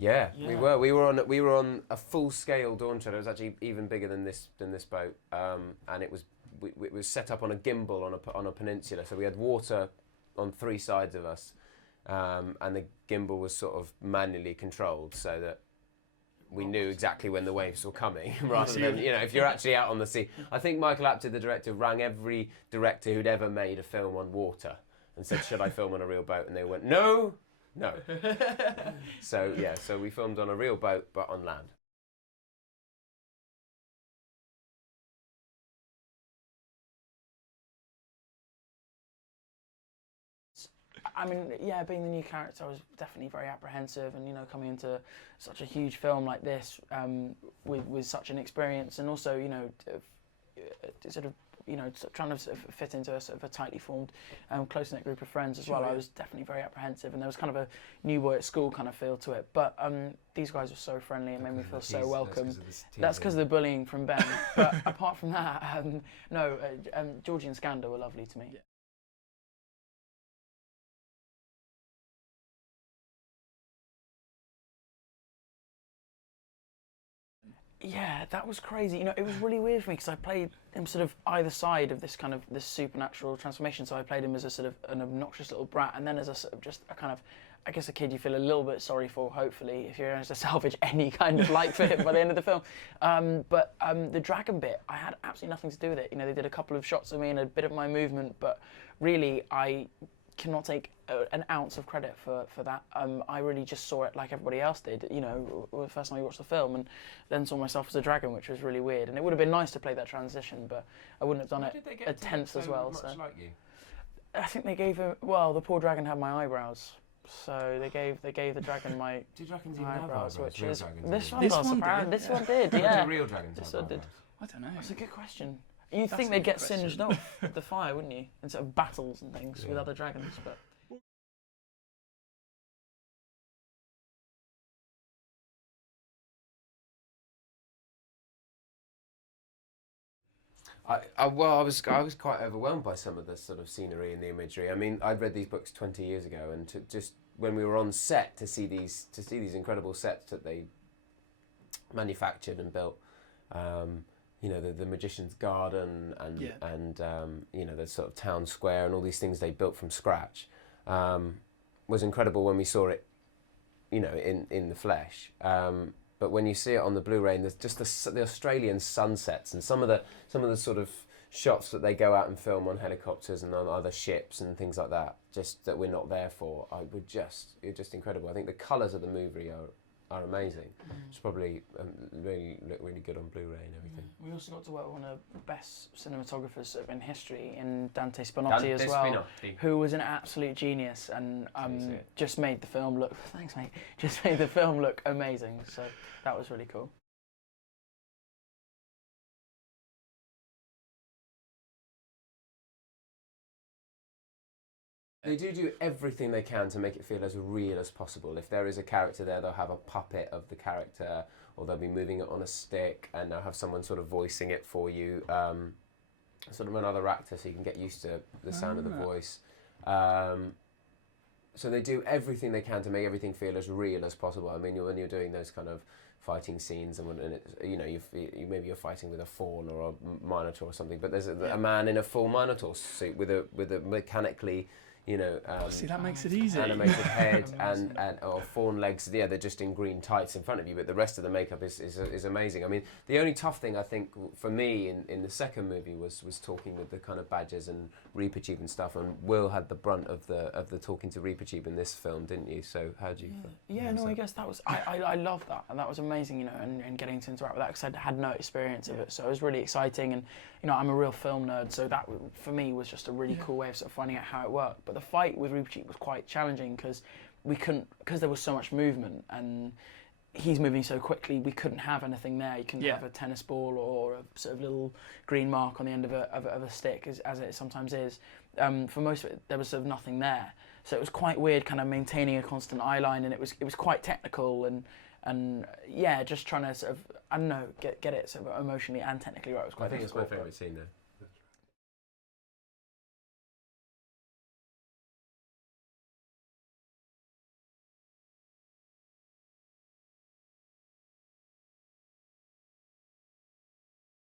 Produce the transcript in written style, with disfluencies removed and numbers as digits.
Yeah, we were. We were on a full-scale dawn shadow. It was actually even bigger than this boat, and it was set up on a gimbal on a peninsula. So we had water on 3 sides of us, and the gimbal was sort of manually controlled so that we knew exactly when the waves were coming, rather than, if you're actually out on the sea. I think Michael Apted, the director, rang every director who'd ever made a film on water and said, "Should I film on a real boat?" And they went, "No." So we filmed on a real boat, but on land. I mean, yeah, being the new character, I was definitely very apprehensive, and coming into such a huge film like this with such an experience, and also trying to sort of fit into a sort of a tightly formed, close-knit group of friends as well. I was definitely very apprehensive, and there was kind of a new boy at school kind of feel to it. But these guys were so friendly and made me feel so welcome. That's because of the bullying from Ben. But apart from that, Georgie and Skander were lovely to me. Yeah. Yeah, that was crazy. It was really weird for me because I played him sort of either side of this supernatural transformation. So I played him as a sort of an obnoxious little brat, and then as a sort of just a kind of, I guess, a kid you feel a little bit sorry for, hopefully, if you're able to salvage any kind of like for him by the end of the film. But the dragon bit, I had absolutely nothing to do with it. They did a couple of shots of me and a bit of my movement, but really I cannot take an ounce of credit for that. I really just saw it like everybody else did, the first time I watched the film, and then saw myself as a dragon, which was really weird. And it would have been nice to play that transition, but I wouldn't have done it a tenth as well. Much like you? I think they gave him. Well, the poor dragon had my eyebrows, so they gave the dragon my Do dragons even eyebrows, have eyebrows? which Real is dragons this do. one This does. one Apparently, did, this one did. Yeah, Do real dragons this have one did. eyebrows? I don't know. That's a good question. You'd think a they'd good get question. singed off with the fire, wouldn't you? In sort of battles and things with other dragons, but. I was quite overwhelmed by some of the sort of scenery and the imagery. I mean, I'd read these books 20 years ago, and just when we were on set to see these incredible sets that they manufactured and built, the magician's garden and the sort of town square and all these things they built from scratch, was incredible when we saw it, in the flesh. But when you see it on the Blu-ray, and there's just the Australian sunsets and some of the sort of shots that they go out and film on helicopters and on other ships and things like that, just that we're not there for, it's just incredible. I think the colours of the movie are amazing. It's probably look really good on Blu-ray and everything. We also got to work with one of the best cinematographers sort of in history, in Dante Spinotti as well, who was an absolute genius and just made the film look. Thanks, mate. Just made the film look amazing. So that was really cool. They do everything they can to make it feel as real as possible. If there is a character there, they'll have a puppet of the character, or they'll be moving it on a stick, and they'll have someone sort of voicing it for you, sort of another actor, so you can get used to the sound of the voice. So they do everything they can to make everything feel as real as possible. I mean, when you're doing those kind of fighting scenes, and maybe you're fighting with a fawn or a minotaur or something, but there's a man in a full minotaur suit with a mechanically. See, that makes it easy. Animated head or fawn legs. Yeah, they're just in green tights in front of you, but the rest of the makeup is amazing. I mean, the only tough thing I think for me in the second movie was talking with the kind of badgers and Reapertube and stuff. And Will had the brunt of the talking to Reapertube in this film, didn't you? So how do you? Yeah, no, I guess that was I love that, and that was amazing. And getting to interact with that because I had no experience of it, so it was really exciting. And I'm a real film nerd, so that for me was just a really cool way of sort of finding out how it worked. But the fight with Reapertube was quite challenging because there was so much movement and he's moving so quickly, we couldn't have anything there. You couldn't have a tennis ball or a sort of little green mark on the end of a stick, as it sometimes is. For most of it, there was sort of nothing there, so it was quite weird, kind of maintaining a constant eye line, and it was quite technical and just trying to sort of, I don't know, get it sort of emotionally and technically right. It was quite I think difficult. it's my favourite scene though.